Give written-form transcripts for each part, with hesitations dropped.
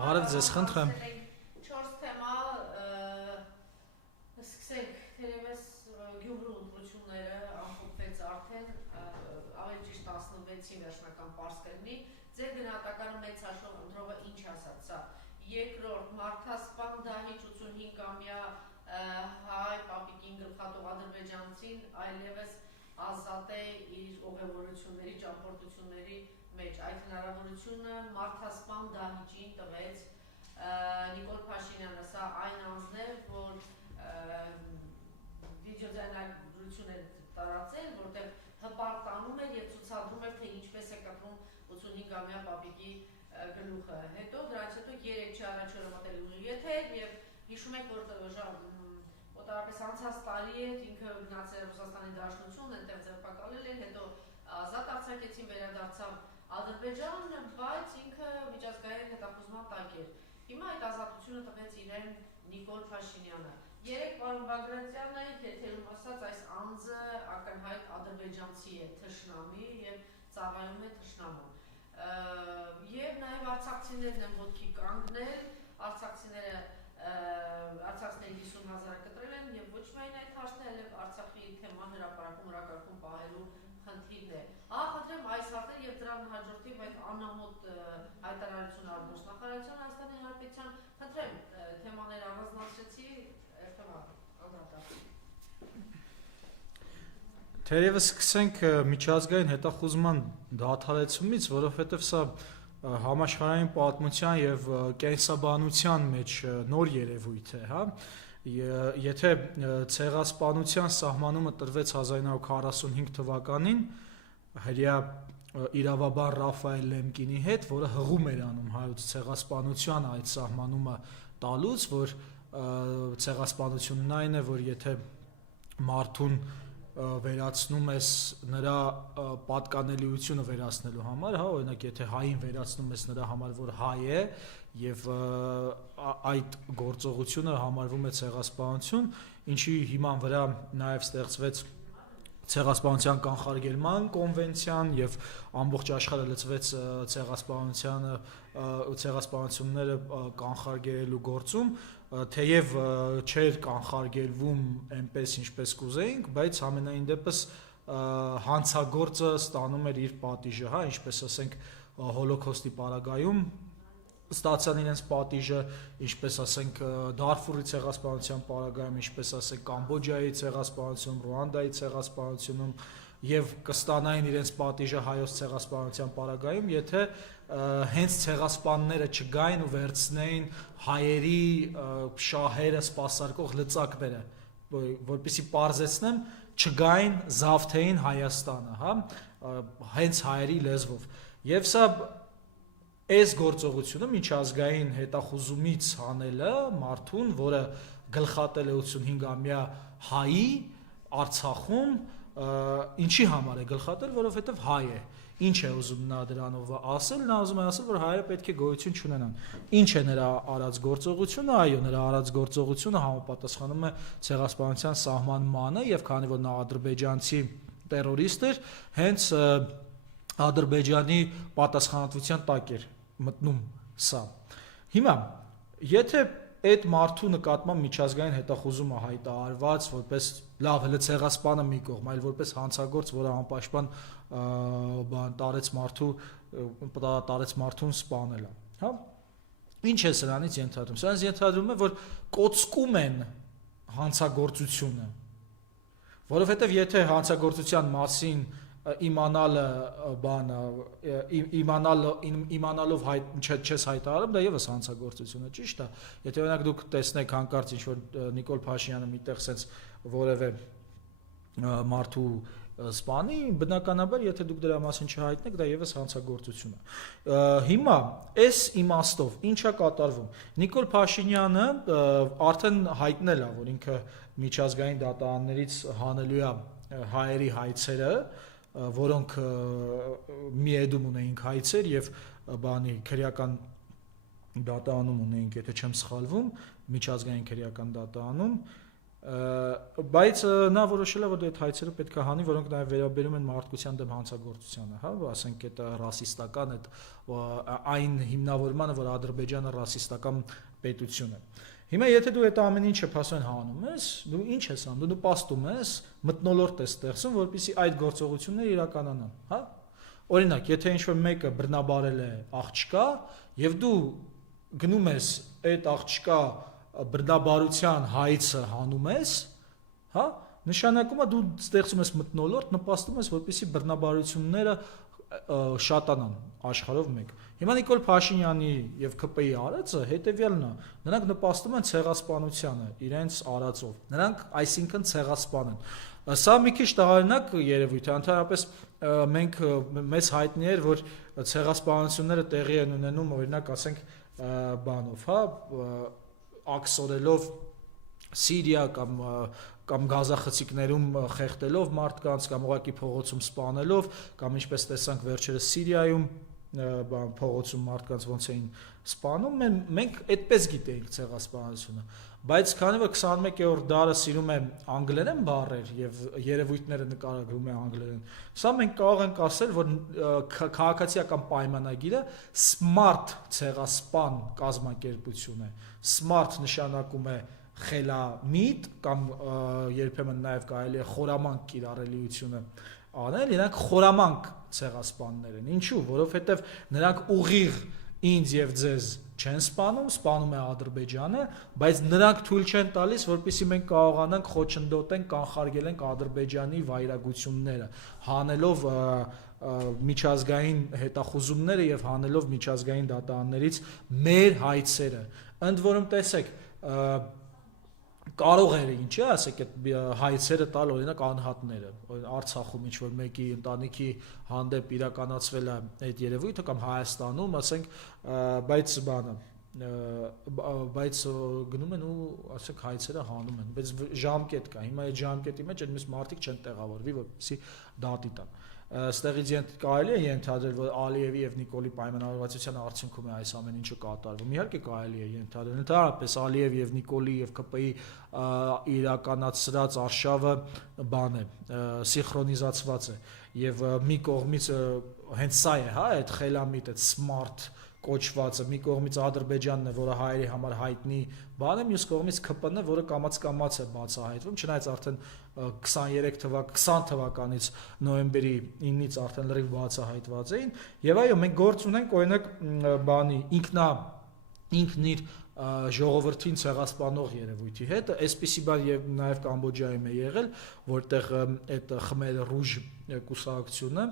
Բարև ձեզ, խնդրեմ։ 4 թեմա սկսենք, թերևս Գյումրու ընտրությունները ամփոփվեց արդեն, ավելի ճիշտ 16-ի վերջնական պարզ կլինի, ձեր գնահատականը մեծ հաշվով ընտրողը ինչ ասաց, սա երկրորդ մարդասպան դահիճ 85-ամյա հայ պապիկին գլխատող ադրբեջանցին այլևս ազատ է իր ուղևորությունների, ճամփորդությունների մեջ, այդ հնարավորությունը մարդասպան դահիճին տվեց Նիկոլ Փաշինյանը, սա այն անձն է, որ վիդեոձայնագրություն էր տարածել, որտեղ հպարտանում էր և ցուցադրում էր, թե ինչպես է կտրում 85-ամյա պապիկի գլուխը։ Հետո դրանից հետո 3 առաջ օրը մտել ուժի եթեր և հիշում եք, որ մոտավորապես անցած տարի էր, ինքը գնացել Ռուսաստանի Դաշնություն, այնտեղ ձերբակալել էր, հետո ազատ արձակեցին, վերադարձավ Ադրբեջան, բայց ինքը միջազգային հետախուզման տակ էր։ Հիմա այդ ազատությունը տվեց իրեն Նիկոլ Փաշինյանը։ Երեկ պարոն Բագրատյանը եթերում ասաց, այս անձը ակնհայտ ադրբեջանցի է, թշնամի և ծառայում է թշնամուն։ Եվ նաև արցախցիներն են ոտքի կանգնել, արցախցիների 50,000-ը կտրել են և ոչ միայն այդ հարցն է, այլև Արցախի թեման հրապարակում հրակարգում պահելու խնդիրն է։ Խնդրեմ այս հարցեր և դրան հաջորդիվ այդ անամոթ հայտարարությունը արտգործնախարարության Հայաստանի Հանրապետության, խնդրեմ թեմաներ առանձնացրեցի, Թերևս սկսենք միջազգային հետախուզման դադարեցումից, որովհետև սա համաշխարհային պատմության և կենսաբանության մեջ նոր երևույթ է, հա։ Եթե ցեղասպանության սահմանումը տրվեց 1945 թվականին, հրեա իրավաբան Ռաֆայել Լեմկինի հետ, որը հղում էր անում հայոց ցեղասպանության այդ սահմանումը տալուց, որ ցեղասպանությունն այն է, որ եթե մարդուն վերացնում ես նրա պատկանելիությունը վերացնելու համար, հա, օրինակ եթե հային վերացնում ես նրա համար, որ հայ է, և այդ գործողությունը համարվում է ցեղասպանություն, ինչի հիման վրա նաև ստեղծվեց ցեղասպանության կանխարգելման կոնվենցիան և ամբողջ աշխարհը լծվեց ցեղասպանությունները կանխարգելելու գործում, թեև չէր կանխարգելվում այնպես ինչպես կուզեինք, բայց համենայն դեպս հանցագործը ստանում էր իր պատիժը, հա, ինչպես ասենք հոլոքոստի պարագայում ստացան իրենց պատիժը, ինչպես ասենք Դարֆուրի ցեղասպանության պարագայում, ինչպես ասենք Կամբոջայի ցեղասպանությունում, Ռուանդայի ցեղասպանությունում և կստանային իրենց պատիժը հայոց ցեղասպանության պարագայում, եթե հենց ցեղասպանները չգային ու վերցնեին հայերի շահերը սպասարկող լծակները, որպեսզի պարզեցնեմ, չգային զավթեին Հայաստանը, հա, հենց հայերի լեզվով։ Եվ սա այս գործողությունը միջազգային հետախուզումից հանելը մարդուն, որը գլխատել է 85-ամյա հայի Արցախում, ինչի համար է գլխատել, որովհետև հայ է։ Ինչ է ուզում նա դրանով ասել, նա ուզում է ասել, որ հայերը պետք է գոյություն չունենան։ Ինչ է նրա արած գործողությունը, այո, նրա արած գործողությունը համապատասխանում է ցեղասպանության սահմանմանը, և քանի որ նա ադրբեջանցի տերորիստ էր, հենց Ադրբեջանի պատասխանատվության տակ էր մտնում սա։ Հիմա, եթե այդ մարդու նկատմամբ միջազգային հետախուզումը հայտարարված որպես լավ հենց ցեղասպանը մի կողմ, այլ որպես հանցագործ, որը անպաշտպան տարեց մարդուն սպանել է, հա։ Ինչ է սրանից ենթադրում։ Սրանից ենթադրում է, որ կոծկում են հանցագործությունը, որովհետև եթե հանցագործության մասին իմանալով չես հայտարարում, դա ևս հանցագործություն է, ճիշտ է։ Եթե օրինակ դուք տեսնեք հանկարծ ինչ-որ Նիկոլ Փաշինյանը միտեղ սենց որևէ մարդու սպանի, բնականաբար, եթե դուք դրա մասին չհայտնեք, դա ևս հանցագործություն է։ Հիմա, այս իմաստով, ինչ է կատարվում։ Նիկոլ Փաշինյանը արդեն հայտնել է, որ ինքը միջազգային դատարաններից հանելու է հայերի հայցերը, որոնք միեդում ունեինք հայցեր և քրեական դատարանում ունեինք, եթե չեմ սխալվում, միջազգային քրեական դատարանում, Բայց նա որոշել է, որ այդ հայցերը պետք է հանի, որոնք նաև վերաբերում են մարդկության դեմ հանցագործությանը, հա, ասենք այդ ռասիստական այն հիմնավորմանը, որ Ադրբեջանը ռասիստական պետություն է։ Հիմա եթե դու այդ ամեն ինչը փաստորեն հանում ես, դու ինչ ես անում, դու նպաստում ես, մթնոլորտ ես ստեղծում, որպեսզի այդ գործողությունները իրականանան, հա։ Օրինակ, եթե ինչ-որ մեկը բռնաբարել է աղջկա, եւ դու գնում ես այդ աղջկա բռնաբարության հայցը հանում ես, հա, նշանակում է դու ստեղծում ես մթնոլորտ, նպաստում ես, որպեսզի բռնաբարությունները շատանան աշխարհով մեկ։ Հիմա Նիկոլ Փաշինյանի եւ ԿՊ-ի արածը հետեւյալն է, նրանք նպաստում են ցեղասպանությանը իրենց արածով։ Նրանք այսինքն ցեղասպան են։ Սա մի քիչ տարօրինակ երևույթ է, ընդհանրապես մենք մեզ հայտնի էր, որ ցեղասպանությունները տեղի են ունենում, օրինակ, ասենք, բանով, հա, աքսորելով Սիրիա կամ Գազախցիկներում խեղդելով մարդկանց կամ ուղղակի փողոցում սպանելով կամ ինչպես տեսանք վերջերս Սիրիայում փողոցում մարդկանց ոնց էին սպանում, մենք այդպես գիտեինք ցեղասպանությունը, բայց քանի որ 21-րդ դարը սիրում է անգլերեն բառեր եւ երևույթները նկարագրում է անգլերեն, սա մենք կարող ենք ասել, որ քաղաքացիական պայմանագիրը smart ցեղասպան կազմակերպություն է։ Smart նշանակում է խելամիտ կամ երբեմն նաև կարելի է խորամանկ կիրառելիությունը անել, իրանք խորամանկ ցեղասպաններ են։ Ինչու՞, որովհետև նրանք ուղիղ ինձ եւ ձեզ չեն սպանում է Ադրբեջանը, բայց նրանք թույլ չեն տալիս, որպեսզի մենք կարողանանք խոչընդոտենք, կանխարգելենք Ադրբեջանի վայրագությունները, հանելով միջազգային հետախուզումները եւ հանելով միջազգային դատարաններից մեր հայցերը։ Ընդ որում տեսեք, կարող էր ինչի, ասեք, այդ հայցերը տալ օրինակ անհատները, Արցախում ինչ որ մեկի ընտանիքի հանդեպ իրականացվել է այդ երևույթը կամ Հայաստանում, ասենք, բայց գնում են ու ասենք հայցերը հանում են, բայց ժամկետ կա, հիմա այդ ժամկետի մեջ այդ մյուս մարդիկ չեն տեղավորվի, որպեսզի դատի տան։ Ստեղից կարելի է ենթադրել, որ Ալիևի եւ Նիկոլի պայմանավորվածության արդյունքում է այս ամեն ինչը կատարվում։ Իհարկե կարելի է ենթադրել, ընդհանրապես Ալիևի եւ Նիկոլի եւ ԿՊ-ի իրականացրած արշավը բան է, սինխրոնիզացված է եւ մի կողմից հենց սա է, հա, այդ խելամիտ, այդ smart կոչվածը, մի կողմից Ադրբեջանն է, որը հայերի համար հայտնի բան է, մյուս կողմից ԿՊ-ն է, որը կամաց է բացահայտվում, չնայած արդեն 20 թվականից նոյեմբերի 9-ից արդեն լրիվ բացահայտված էին, եւ այո, մենք գործ ունենք օրինակ բանի ինքն իր ժողովրդին ցեղասպանող երևույթի հետ, այսպիսի բան եւ նաեւ Կամբոջայում է եղել, որտեղ այդ Խմեր ռուժ կուսակցությունը,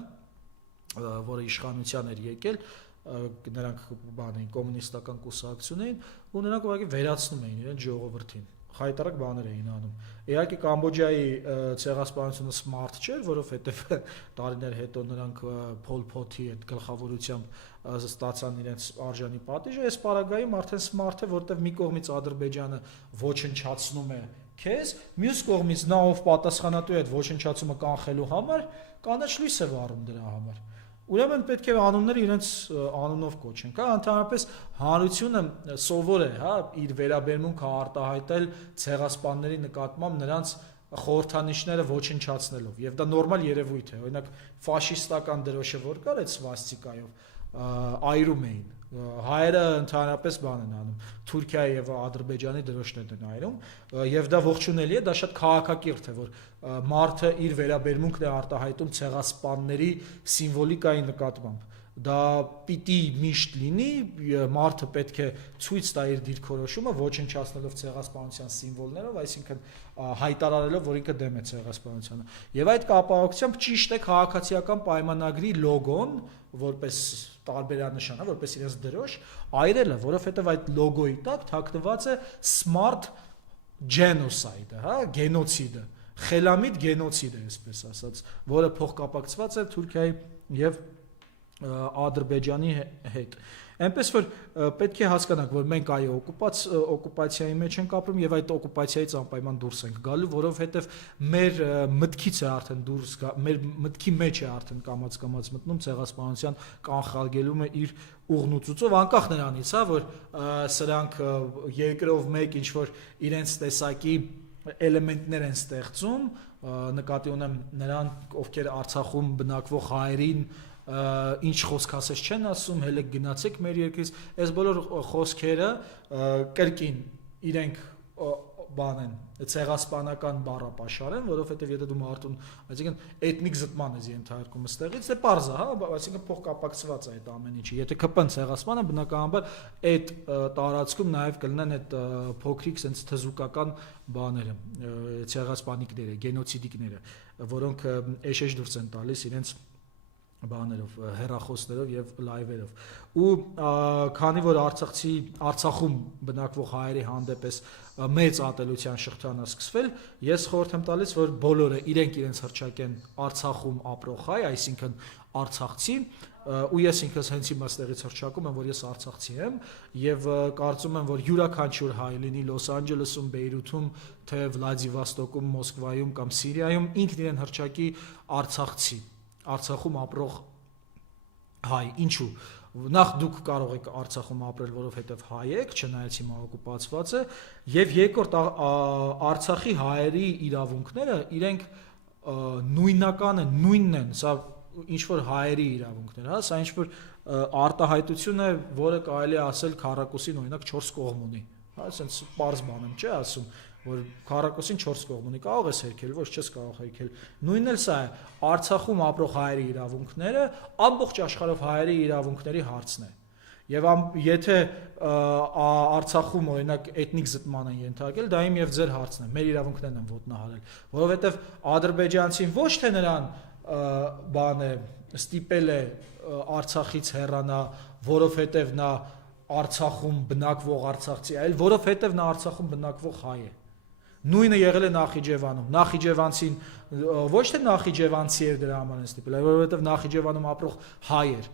որը իշխանության էր եկել, նրանք բան էին, կոմունիստական կուսակցություն էին, ու նրանք ուղղակի վերացնում էին իրենց ժողովրդին, խայտարակ բաներ էին անում։ Իհարկե Կամբոջայի ցեղասպանությունը smart չէր, որովհետև տարիներ հետո նրանք Փոլ Փոթի այդ գլխավորությամբ ստացան իրենց արժանի պատիժը, այս պարագայում արդեն smart է, որովհետև մի կողմից Ադրբեջանը ոչնչացնում է քեզ, մյուս կողմից նա ով պատասխանատու է այդ ոչնչացումը կանխելու համար, կանաչ լույս է վառում դրա համար։ Ուրեմն պետք է անունները իրենց անունով կոչենք, հա, ընդհանրապես հանրությունը սովոր է, հա, իր վերաբերմունքը արտահայտել ցեղասպանների նկատմամբ նրանց խորհրդանիշները ոչնչացնելով, եւ դա նորմալ երևույթ է, օրինակ ֆաշիստական դրոշը որ կար այդ սվաստիկայով, այրում էին, հայերը ընդհանրապես բան են անում, Թուրքիայի եւ Ադրբեջանի դրոշներն են այրում, եւ դա ողջունելի է, դա շատ քաղաքակիրթ է, որ մարդը իր վերաբերմունքն է արտահայտում ցեղասպանների սիմվոլիկայի նկատմամբ։ Դա պիտի միշտ լինի, մարդը պետք է ցույց տա իր դիրքորոշումը ոչնչացնելով ցեղասպանության սիմվոլներով, այսինքն հայտարարելով, որ ինքը դեմ է ցեղասպանությանը։ Եվ այդ կապակցությամբ ճիշտ է քաղաքացիական պայմանագրի լոգոն, որպես տարբերանշան, որպես իրենց դրոշ, այրելը, որովհետև այդ լոգոյի տակ թաքնված է smart genocide, հա, գենոցիդը, խելամիտ գենոցիդ է, այսպես ասած, որը փոխկապակցված է Թուրքիայի եւ Ադրբեջանի հետ։ Այնպես որ պետք է հասկանանք, որ մենք այո օկուպացիայի մեջ ենք ապրում եւ այդ օկուպացիայից անպայման դուրս ենք գալու, որովհետեւ մեր մտքից է արդեն դուրս գա, մեր մտքի մեջ է արդեն կամաց մտնում ցեղասպանության կանխարգելումը իր ուղնուցուցով, անկախ նրանից, հա, որ սրանք երկրով մեկ ինչ որ իրենց տեսակի էլեմենտներ են ստեղծում, նկատի ունեմ նրան, ովքեր Արցախում բնակվող հայերին ինչ խոսք ասես չեն ասում, հələ գնացեք մեր երկրից, այս բոլոր խոսքերը կրկին իրենք բան են, ցեղասպանական բառապաշար են, որովհետև եթե դու մարդուն, այսինքն էթնիկ զտման ես ենթարկում ստեղից, դե պարզ է, հա, այսինքն փոխկապակցված է այդ ամեն ինչը։ Եթե ԿՊ-ն ցեղասպանը, բնականաբար այդ տարածքում նաև կլինեն այդ փոքրիկ sense թզուկական բաները, ցեղասպանիկները, գենոցիդիկները, որոնք էշեջ դուրս են տալիս իրենց բաներով, հեռախոսներով եւ լայվերով։ Ու քանի որ Արցախում բնակվող հայերի հանդեպ էս մեծ ատելության շղթան է սկսվել, ես խորհուրդ եմ տալիս, որ բոլորը իրենց հռչակեն Արցախում ապրող հայ, այսինքն արցախցի, ու ես ինքս հենց իմ աստեղից հռչակում եմ, որ ես արցախցի եմ եւ կարծում եմ, որ յուրաքանչյուր հայ լինի Լոս Անջելեսում, Բեյրութում, թե Վլադիվոստոկում, Մոսկվայում կամ Սիրիայում, ինքն իրեն հռչակի արցախցի, Արցախում ապրող հայ, ինչու։ Նախ դուք կարող եք Արցախում ապրել, որովհետև հայ եք, չնայած հիմա օկուպացված է, եւ երկրորդ Արցախի հայերի իրավունքները իրենք նույնական են, նույնն են, սա ինչ որ հայերի իրավունքներ, հա, սա ինչ որ արտահայտություն է, որը կարելի է ասել քառակուսին օրինակ 4 կողմ ունի, հա, ասենց պարզ բան եմ, չէ՞ ասում, որ քառակուսին 4 կողմ ունի, կարող ես հերքել, ոչ չես կարող հերքել։ Նույնն էլ սա է, Արցախում ապրող հայերի իրավունքները ամբողջ աշխարհով հայերի իրավունքների հարցն է։ Եվ եթե Արցախում օրինակ էթնիկ զտման են ենթարկել, դա իմ եւ ձեր հարցն է, մեր իրավունքներն են ոտնահարել, որովհետեւ ադրբեջանցին ոչ թե նրան բան է ստիպել է Արցախից հեռանա, որովհետեւ նա Արցախում բնակվող արցախցի, այլ որովհետեւ նա Արցախում բնակվող հայ է։ Նույնը եղել է Նախիջևանում։ Նախիջևանցին ոչ թե Նախիջևանցի էր դրա համար են ստիպել, այլ որովհետև Նախիջևանում ապրող հայ էր։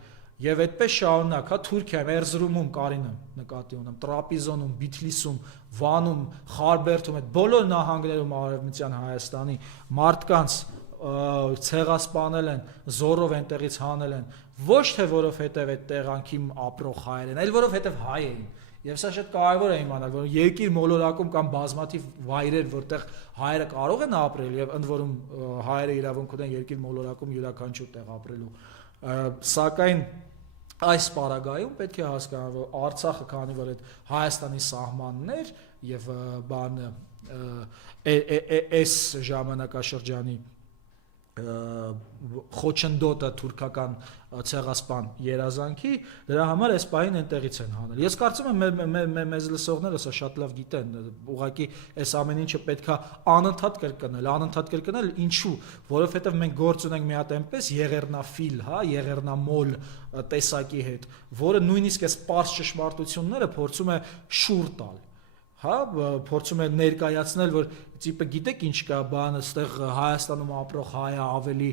Եվ այդպես շարունակ, հա, Թուրքիայում, Էրզրումում, Կարինեմ նկատի ունեմ, Տրապիզոնում, Բիթլիսում, Վանում, Խարբերդում, այդ բոլոր նահանգներում Արևմտյան Հայաստանի մարդկանց ցեղասպանել են, զորով այնտեղից հանել են, ոչ թե որովհետև այդ տեղանքի ապրող հայեր են, այլ որովհետև հայ էին։ Եվ սա շատ կարևոր է իմանալ, որ երկիր մոլորակում կամ բազմաթիվ վայրեր, որտեղ հայերը կարող են ապրել եւ ընդ որում հայերը իրավունք ունեն երկիր մոլորակում յուրաքանչյուր տեղ ապրելու, սակայն այս պարագայում պետք է հասկանալ, որ Արցախը, քանի որ այդ Հայաստանի սահմանն էր եւ բանը այս ժամանակաշրջանի խոչընդոտը թուրքական ցեղասպան երազանքի, դրա համար այս պահին այնտեղից են հանել։ Ես կարծում եմ մեզ լսողները սա շատ լավ գիտեն, ուղղակի այս ամեն ինչը պետքա անընդհատ կրկնել, ինչու, որովհետև մենք գործ ունենք մի հատ այնպես եղեռնաֆիլ, հա, եղեռնամոլ տեսակի հետ, որը նույնիսկ այս պարզ ճշմարտությունները փորձում է շուռ տալ։ Հա, փորձում է ներկայացնել, որ տիպը գիտեք ինչ կա, բանը, այստեղ Հայաստանում ապրող հայը ավելի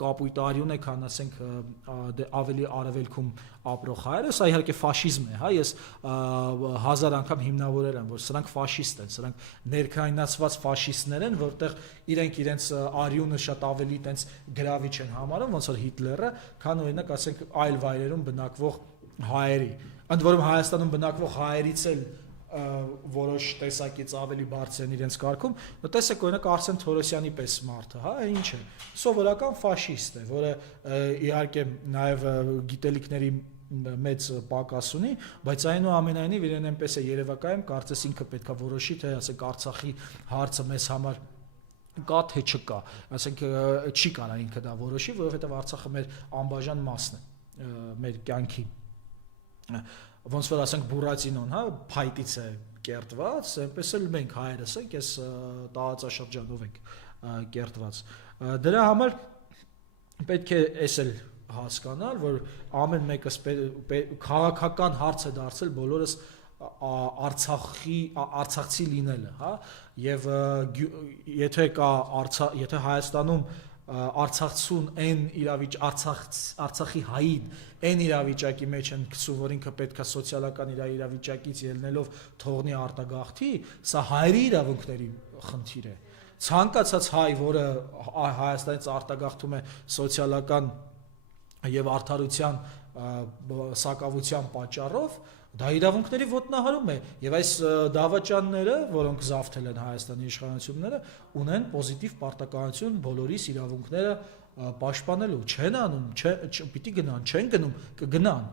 կապույտ արյուն է, քան ասենք ավելի արևելքում ապրող հայերը, սա իհարկե ֆաշիզմ է, հա, ես 1000 անգամ հիմնավորել եմ, որ սրանք ֆաշիստ են, սրանք ներկայացված ֆաշիստներ են, որտեղ իրենց արյունը շատ ավելի տենց գրավիչ են համարում, ոնց որ Հիտլերը, քան օրինակ ասենք այլ վայրերում բնակվող հայերի։ Ընդ որում Հայաստանում բնակվող հայերից էլ որոշ տեսակից ավելի բարձր են իրենց կարգում, տեսեք օրինակ Արսեն Թորոսյանի պես մարդը, հա, ինչ է, սովորական ֆաշիստ է, որը իհարկե նաև գիտելիքների մեծ պակաս ունի, բայց այնուամենայնիվ իրեն այնպես է երևակայում, կարծես ինքը պետքա որոշի, թե ասենք Արցախի հարցը մեզ համար կա թե չկա, ասենք չի կարա ինքը դա որոշի, որովհետև Արցախը մեր անբաժան մասն է, մեր կյանքի ոնց որ ասենք Բուրատինոն, հա, փայտից է կերտված, այնպես էլ մենք հայերս ենք, այս տարածաշրջանով ենք կերտված։ Դրա համար պետք է էս էլ հասկանալ, որ ամեն մեկս քաղաքական հարց է դարձել բոլորս արցախցի լինելը, հա, եւ եթե Հայաստանում Արցախցուն Արցախի հային այն իրավիճակի մեջ են գցում, որ ինքը պետքա սոցիալական իրավիճակից ելնելով թողնի արտագաղթի, սա հայերի իրավունքների խնդիր է։ Ցանկացած հայ, որը Հայաստանից արտագաղթում է սոցիալական եւ արդարության սակավության պատճառով դա իրավունքների ոտնահարում է եւ այս դավաճանները, որոնք զավթել են Հայաստանի իշխանությունները, ունեն պոզիտիվ պարտականություն բոլորիս իրավունքները պաշտպանելու, չեն անում, պիտի գնան, չեն գնում, կգնան,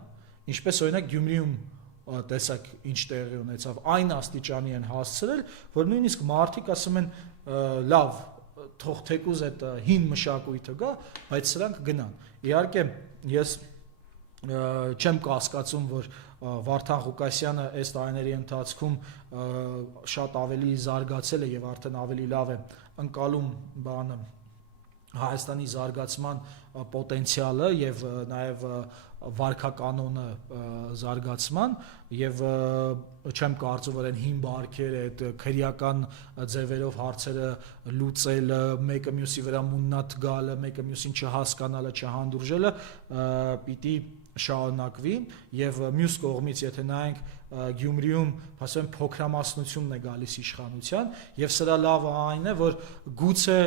ինչպես օրինակ Գյումրիում տեսակ ինչ տեղի ունեցավ, այն աստիճանի են հասցրել, որ նույնիսկ մարդիկ ասում են լավ, թող թեկուզ այդ հին մշակույթը գա, բայց սրանք գնան։ Իհարկե, ես չեմ կասկածում, որ Վարդան Ղուկասյանը այս տարիների ընթացքում շատ ավելի զարգացել է եւ արդեն ավելի լավ է ընկալում բանը Հայաստանի զարգացման պոտենցիալը եւ նաեւ վարքականոնը զարգացման եւ չեմ կարծում որ այն հին բարքերը այդ քրեական ձևերով հարցերը լուծելը մեկը մյուսի վրա մուննաթ գալը մեկը մյուսին չհասկանալը չհանդուրժելը պիտի շարունակվի եւ մյուս կողմից եթե նայենք Գյումրիում ասեմ փոքրամասնությունն է գալիս իշխանության եւ սրա լավը այն է որ գուցե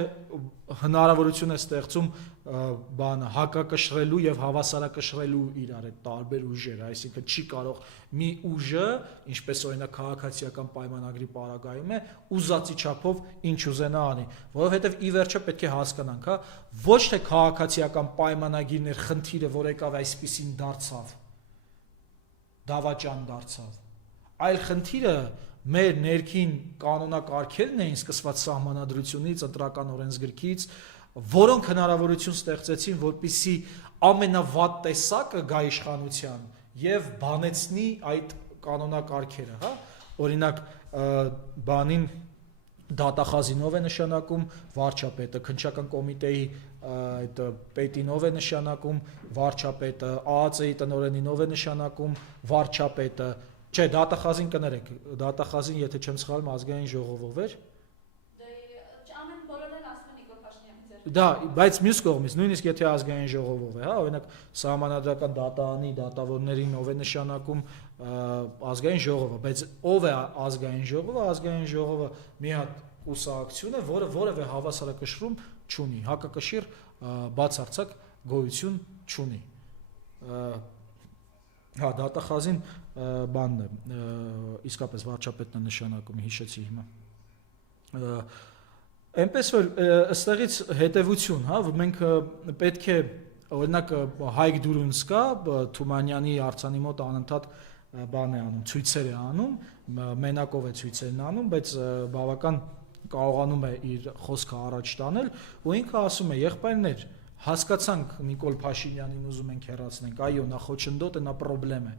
հնարավորություն է ստեղծում բանը հակակշռելու եւ հավասարակշռելու իրար այդ տարբեր ուժերը, այսինքն չի կարող մի ուժը, ինչպես օրինակ քաղաքացիական պայմանագրի պարագայում է, ուզածի չափով ինչ ուզենա անի, որովհետեւ ի վերջո պետք է հասկանանք, հա, ոչ թե քաղաքացիական պայմանագիրն էր խնդիրը, որ եկավ այսպեսին դարձավ, դավաճան դարձավ, այլ խնդիրը մեր ներքին կանոնակարգերն էին սկսված սահմանադրությունից, ընտրական օրենսգրքից, որոնք հնարավորություն ստեղծեցին, որպեսզի ամենավատ տեսակը գա իշխանության եւ բանեցնի այդ կանոնակարգերը, հա, օրինակ բանին դատախազինով է նշանակում վարչապետը, քննչական կոմիտեի այդ պետինով է նշանակում վարչապետը, ԱԱԾ-ի տնօրենինով է նշանակում վարչապետը, չէ, դատախազին կներեք, դատախազին, եթե չեմ սխալվում, ազգային ժողովով էր։ Դա, բայց մյուս կողմից, նույնիսկ եթե ազգային ժողովով է, հա, օրինակ սահմանադրական դատանի դատավորներին ով է նշանակում ազգային ժողովը, բայց ով է ազգային ժողովը մի հատ կուսակցություն է, որը որևէ հավասարակշռում չունի, հակակշիռ բացարձակ գոյություն չունի։ Հա, դատախազին բանն է, իսկապես վարչապետն է նշանակում, հիշեցի հիմա։ Այնպես որ ըստեղից հետևություն, հա, որ մենք պետք է օրինակ Հայկ Դուրունսկա Թումանյանի արձանի մոտ անընդհատ բան է անում, ցույցեր է անում, մենակով է ցույցերն անում, բայց բավական կարողանում է իր խոսքը առաջ տանել, ու ինքը ասում է, եղբայրներ, հասկացանք Նիկոլ Փաշինյանին ուզում ենք հեռացնենք, այո, նա խոչընդոտ է, նա խնդրեմ է,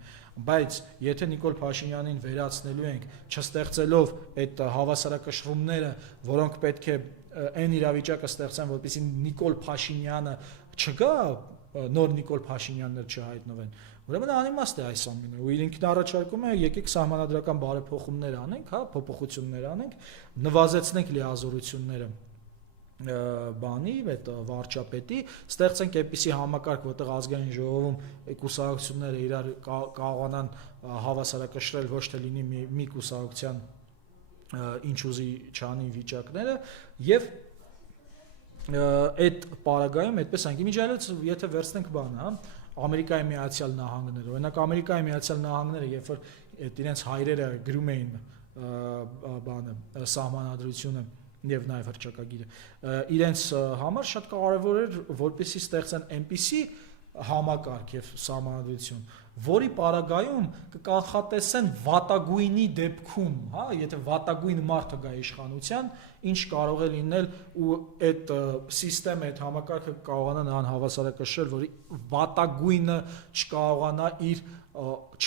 բայց եթե Նիկոլ Փաշինյանին վերացնելու ենք, չստեղծելով այդ հավասարակշռումները, որոնք պետք է այն իրավիճակը ստեղծեն, որպեսզի Նիկոլ Փաշինյանը չգա, նոր Նիկոլ Փաշինյաններ չհայտնվեն, ուրեմն անիմաստ է այս ամենը, ու ինքն առաջարկում է եկեք սահմանադրական բարեփոխումներ անենք, հա, փոփոխություններ անենք, նվազեցնենք լիազորությունները բանի, այդ վարչապետի, ստեղծենք այնպիսի համակարգ, որտեղ ազգային ժողովում կուսակցությունները իրար կարողանան հավասարակշռել, ոչ թե լինի մի կուսակցության ինչ ուզի չանի վիճակները, եւ այդ պարագայում այդպես անք իմիջիայլոց եթե վերցնենք բանը, հա, Ամերիկայի Միացյալ Նահանգները, օրինակ Ամերիկայի Միացյալ Նահանգները, երբ որ այդ իրենց հայրերը գրում էին բանը սահմանադրությունը եւ նաեւ հռչակագիրը, իրենց համար շատ կարեւոր էր, որպեսզի ստեղծեն այնպիսի համակարգ եւ սահմանադրություն, որի պարագայում կկանխատեսեն վատագույնի դեպքում, հա, եթե վատագույն մարդը գա իշխանության, ինչ կարող է լինել ու այդ համակարգը, այդ համակարգը կարողանա նրան հավասարակշռել, որի վատագույնը չկարողանա իր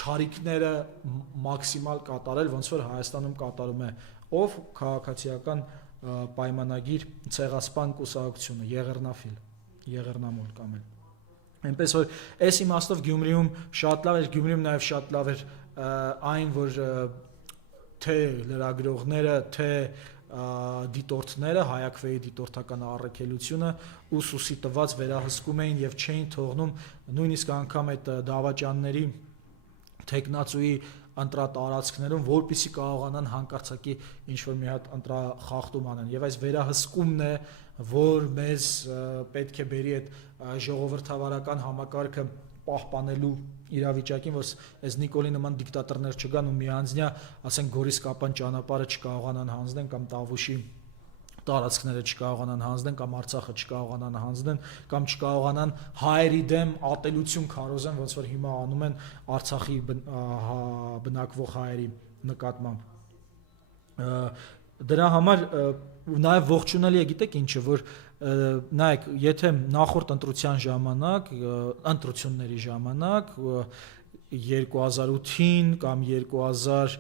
չարիքները մաքսիմալ կատարել, ոնց որ Հայաստանում կատարում է ով քաղաքացիական պայմանագիր ցեղասպան կուսակցությունը, Եղեռնամոլ կամ էլ այնպես որ այս իմաստով Գյումրիում շատ լավ էր, Գյումրիում նաև շատ լավ էր այն, որ թե լրագրողները, թե դիտորդները, Հայաքվեի դիտորդական առաքելությունը ուսուսի տված վերահսկում էին եւ չէին թողնում նույնիսկ անգամ այդ դավաճանների տեխնացուի ընտրատարածքներում, որպեսզի կարողանան հանկարծակի ինչ-որ մի հատ ընտրախախտում անեն եւ այս վերահսկումն է, որ մեզ պետք է բերի այդ ժողովրդավարական համակարգը պահպանելու իրավիճակին, որ այս Նիկոլի նման դիկտատորներ չգան ու միանձնյա, ասենք Գորիս Կապան ճանապարհը չկարողանան հանձնեն կամ Տավուշի տարածքները չկարողանան հանձնեն կամ Արցախը չկարողանան հանձնեն կամ չկարողանան հայերի դեմ ատելություն քարոզեն, ոնց որ հիմա անում են Արցախի բնակվող հայերի նկատմամբ։ Դրա համար նաև ողջունելի է, գիտեք ինչը, որ նայեք, եթե նախորդ ընտրությունների ժամանակ 2008-ին կամ 2000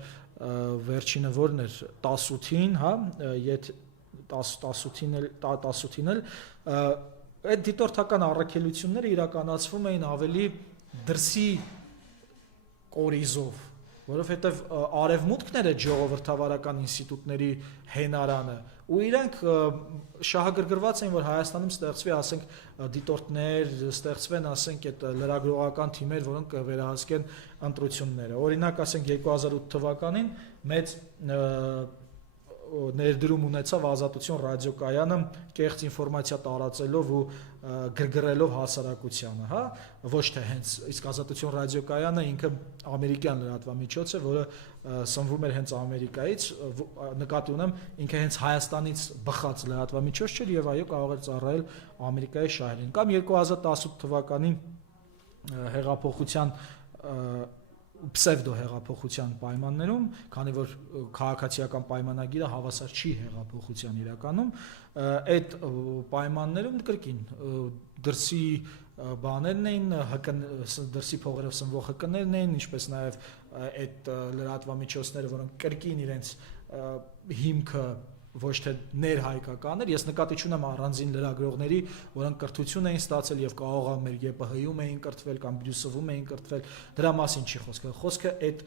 վերջինը որն էր 18-ին, հա, եթե 18-ին էլ այդ դիտորդական առաքելությունները իրականացվում էին ավելի դրսի կորիզով, որովհետև արևմուտքն էր այդ ժողովրդավարական ինստիտուտների հենարանը ու իրանք շահագրգռված էին, որ Հայաստանում ստեղծվի, ասենք, դիտորդներ, ստեղծվեն, ասենք, այդ լրագրողական թիմեր, որոնք կվերահսկեն ընտրությունները։ Օրինակ, ասենք 2008 թվականին մեծ ներդրում ունեցավ Ազատություն ռադիոկայանը կեղծ ինֆորմացիա տարածելով ու գրգռելով հասարակությանը, հա, ոչ թե հենց իսկ Ազատություն ռադիոկայանը ինքը ամերիկյան լրատվամիջոց է, որը սնվում էր հենց Ամերիկայից, նկատի ունեմ, ինքը հենց Հայաստանից բխած լրատվամիջոց չէր եւ այո կարող էր ծառայել Ամերիկայի շահերին։ Կամ 2018 թվականի հեղափոխության պսևդո հեղափոխության պայմաններում, քանի որ քաղաքացիական պայմանագիրը հավասար չի հեղափոխության իրականում, այդ պայմաններում կրկին դրսի բաներն էին, դրսի փողերով սնվող հկներն էին, ինչպես նաև այդ լրատվամիջոցները, որոնք կրկին իրենց հիմքը ոչ թե ներհայկական էր, ես նկատի չունեմ առանձին լրագրողների, որոնք կրթություն էին ստացել եւ կարող է մեր ԵՊՀ-ում էին կրթվել կամ Բրյուսելում էին կրթվել, դրա մասին չի խոսքը։ Խոսքը այդ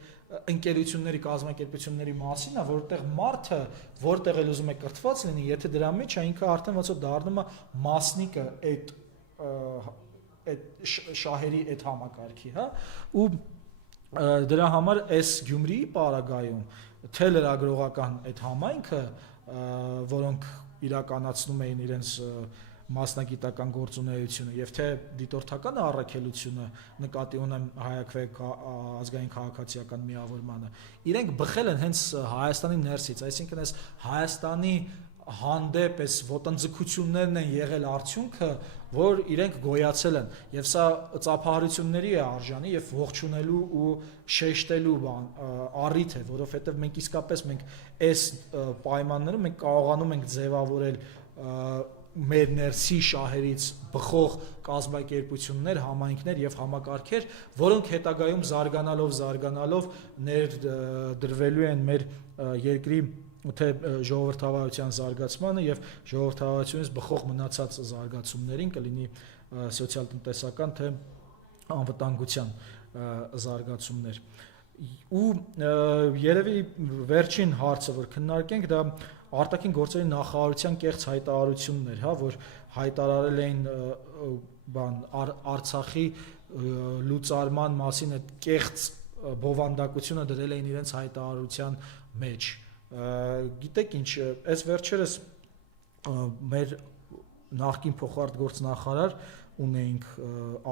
ընկերությունների, կազմակերպությունների մասին է, որտեղ մարդը որտեղ էլ ուզում է կրթված լինի, եթե դրա մեջ է, ինքը արդեն ոնց որ դառնում է մասնիկը այդ շահերի այդ համակարգի, հա, ու դրա համար այս Գյումրիի պարագայում թե լրագրողական այդ համայնքը, որոնք իրականացնում էին իրենց մասնագիտական գործունեությունը եւ թե դիտորդական առաքելությունը, նկատի ունեմ հայաքվե ազգային քաղաքացիական միավորմանը, իրենք բխել են հենց Հայաստանի ներսից, այսինքն այս Հայաստանի հանդեպ այս ոտնձգություններն են եղել արդյունքը, որ իրենք գոյացել են եւ սա ծափահարությունների է արժանի եւ ողջունելու ու շեշտելու առիթ է, որովհետեւ մենք իսկապես մենք այս պայմաններում մենք կարողանում ենք ձևավորել մեր ներսի շահերից բխող կազմակերպություններ, համայնքներ եւ համակարգեր, որոնք հետագայում զարգանալով ներդրվելու են մեր երկրի թե ժողովրդավարության զարգացմանը եւ ժողովրդավարությունից բխող մնացած զարգացումներին, կլինի սոցիալ-տնտեսական թե անվտանգության զարգացումներ։ Ու երևի վերջին հարցը, որ քննարկենք, դա արտաքին գործերի նախարարության կեղծ հայտարարությունն էր, հա, որ հայտարարել էին Արցախի լուծարման մասին այդ կեղծ բովանդակությունը դրել էին իրենց հայտարարության մեջ։ Գիտեք ինչ, այս վերջերս մեր նախկին փոխարտգործնախարար ունեինք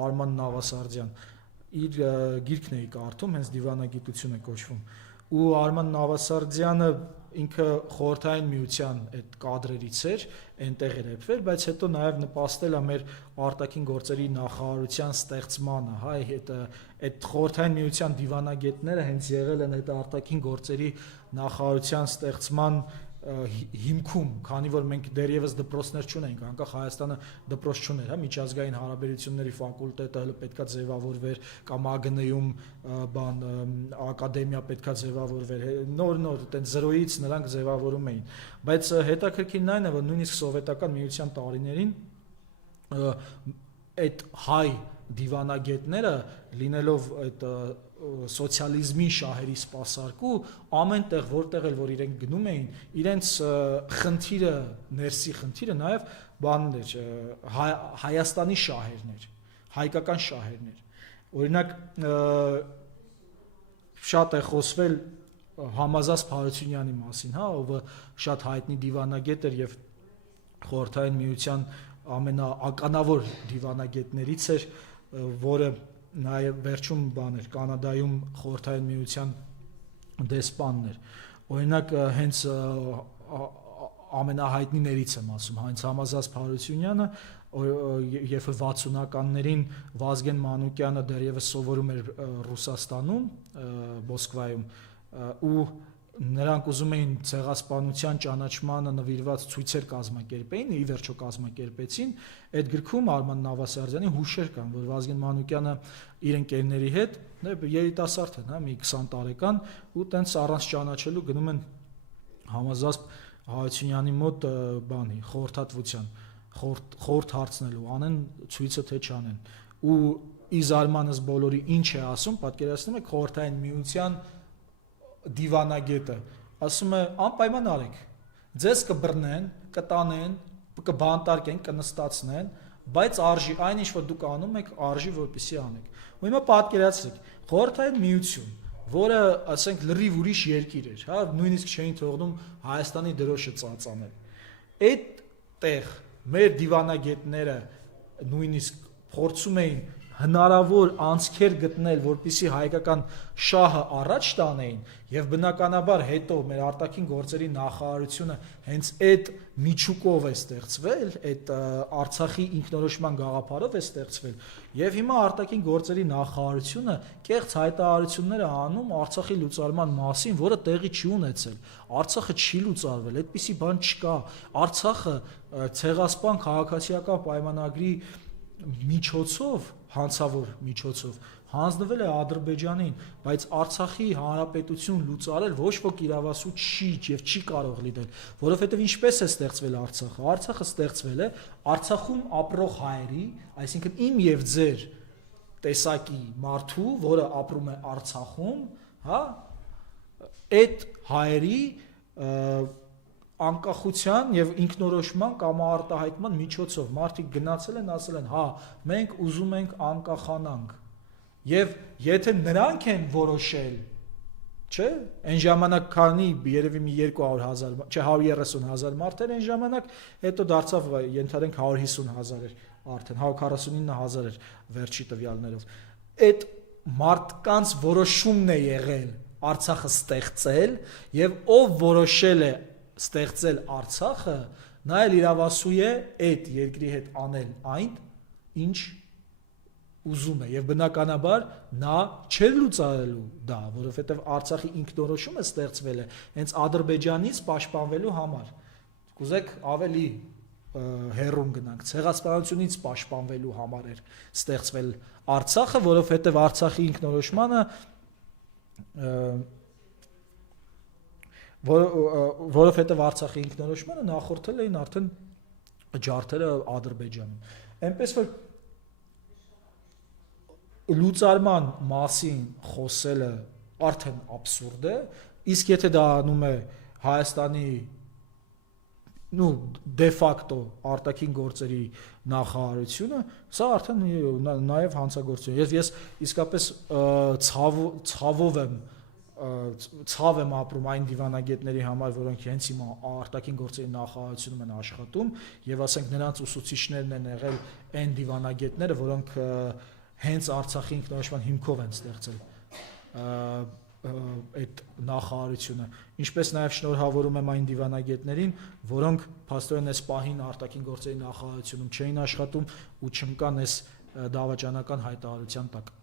Արման Նավասարդյան, իր գիրքն էի կարդում, հենց դիվանագիտություն է կոչվում, ու Արման Նավասարդյանը ինքը խորհրդային միության այդ կադրերից էր, այնտեղ էր եպվել, բայց հետո նաև նպաստել է մեր արտաքին գործերի նախարարության ստեղծմանը, հա, այդ խորհրդային միության դիվանագետները հենց եղել են այդ արտաքին գործերի նախարարության ստեղծման հիմքում, քանի որ մենք դեռևս դպրոցներ չունենք, անկախ Հայաստանը դպրոց չուներ, հա, միջազգային հարաբերությունների ֆակուլտետը հələ պետքա ձևավորվեր կամ ԱԳՆ-ում ակադեմիա պետքա ձևավորվեր, նոր այտենց զրոյից նրանք ձևավորում էին, բայց հետաքրքիրն այն է, որ նույնիսկ սովետական միության տարիներին այդ հայ դիվանագետները լինելով այդ սոցիալիզմի շահերի սպասարկու ամեն տեղ որտեղ էլ որ իրենք գնում էին իրենց խնդիրը ներսի խնդիրը նաև բանն էր Հայաստանի շահերն էր հայկական շահերն էր օրինակ շատ է խոսվել Համազած Փարությունյանի մասին, հա, ով շատ հայտնի դիվանագետ էր եւ խորհրդային միության ամենաականավոր դիվանագետներից էր, որը նաև վերջում բաներ Կանադայում խորհրդային միության դեսպանն էր։ Օրինակ հենց ամենահայտնիներից եմ ասում, հենց Համազած Փարությունյանը, երբ 60-ականներին Վազգեն Մանուկյանը դեռևս սովորում էր Ռուսաստանում, Մոսկվայում, ու նրանք ուզում էին ցեղասպանության ճանաչմանը նվիրված ցույցեր կազմակերպեին, ի վերջո կազմակերպեցին, այդ գրքում Արման Նավասարդյանի հուշեր կան, որ Վազգեն Մանուկյանը իր ընկերների հետ, երիտասարդ են, մի 20 տարեկան, ու տենց առանց ճանաչելու գնում են Համազած Հարությունյանի մոտ բանի, խորհրդատվության, խորհուրդ հարցնելու, անեն ցույցը թե չանեն։ Ու ի զարմանս բոլորի ինչ է ասում, պատկերացնում եք խորհրդային միության դիվանագետը, ասում է անպայման արեք, ձեզ կբռնեն, կտանեն, կբանտարկեն, կնստացնեն, բայց արժի այն ինչ որ դուք անում եք, արժի որպեսզի անեք։ Ու հիմա պատկերացրեք, խորհրդային միություն, որը, ասենք, լրիվ ուրիշ երկիր էր, հա, նույնիսկ չէին թողնում Հայաստանի դրոշը ծածանել։ Այդ տեղ մեր դիվանագետները նույնիսկ փորձում էին հնարավոր անցքեր գտնել, որպեսզի հայկական շահը առաջ տանեին, եւ բնականաբար հետո մեր արտաքին գործերի նախարարությունը հենց այդ միջուկով է ստեղծվել, այդ Արցախի ինքնորոշման գաղափարով է ստեղծվել, եւ հիմա արտաքին գործերի նախարարությունը կեղծ հայտարարություններ է անում Արցախի լուծարման մասին, որը տեղի չի ունեցել։ Արցախը չի լուծարվել, այդպիսի բան չկա։ Արցախը ցեղասպան քաղաքացիական պայմանագրի միջոցով, հանցավոր միջոցով հանձնվել է Ադրբեջանին, բայց Արցախի հանրապետություն լուծարել ոչ ոք իրավասու չի եւ չի կարող լինել, որովհետեւ ինչպես է ստեղծվել Արցախը։ Արցախը ստեղծվել է Արցախում ապրող հայերի, այսինքն իմ եւ ձեր տեսակի մարդու, որը ապրում է Արցախում, հա, այդ հայերի անկախության եւ ինքնորոշման կամ արտահայտման միջոցով մարդիկ գնացել են, ասել են, հա, մենք ուզում ենք անկախանանք։ Եվ եթե նրանք են որոշել, չէ, այն ժամանակ քանի երևի մի 200,000, չէ, 130,000 մարդ էր այն ժամանակ, հետո դարձավ ենթադրենք 150,000 էր արդեն, 149,000 էր վերջի տվյալներով։ Այդ մարդկանց որոշումն է եղել Արցախը ստեղծել, եւ ով որոշել է ստեղծել Արցախը, նա էլ իրավասու է այդ երկրի հետ անել այն, ինչ ուզում է, եւ բնականաբար նա չէր լուծարելու դա, որովհետեւ Արցախի ինքնորոշումը ստեղծվել է հենց Ադրբեջանից պաշտպանվելու համար։ Կուզեք ավելի հեռուն գնանք, ցեղասպանությունից պաշտպանվելու համար էր ստեղծվել Արցախը, որովհետեւ Արցախի ինքնորոշմանը որովհետև Արցախի ինքնորոշմանը նախորդել էին արդեն ջարդերը Ադրբեջանում։ Այնպես որ լուծարման մասին խոսելը արդեն աբսուրդ է, իսկ եթե դա անում է Հայաստանի դե ֆակտո արտաքին գործերի նախարարությունը, սա արդեն նաև հանցագործություն։ Ես իսկապես ցավ եմ ապրում այն դիվանագետների համար, որոնք հենց հիմա արտաքին գործերի նախարարությունում են աշխատում, եւ ասենք նրանց ուսուցիչներն են եղել այն դիվանագետները, որոնք հենց Արցախի ինքնորոշման հիմքով են ստեղծել այդ նախարարությունը, ինչպես նաև շնորհավորում եմ այն դիվանագետներին, որոնք փաստորեն այս պահին արտաքին գործերի նախարարությունում չէին աշխատում ու չընկան այս դավաճանական հայտարարության տակ։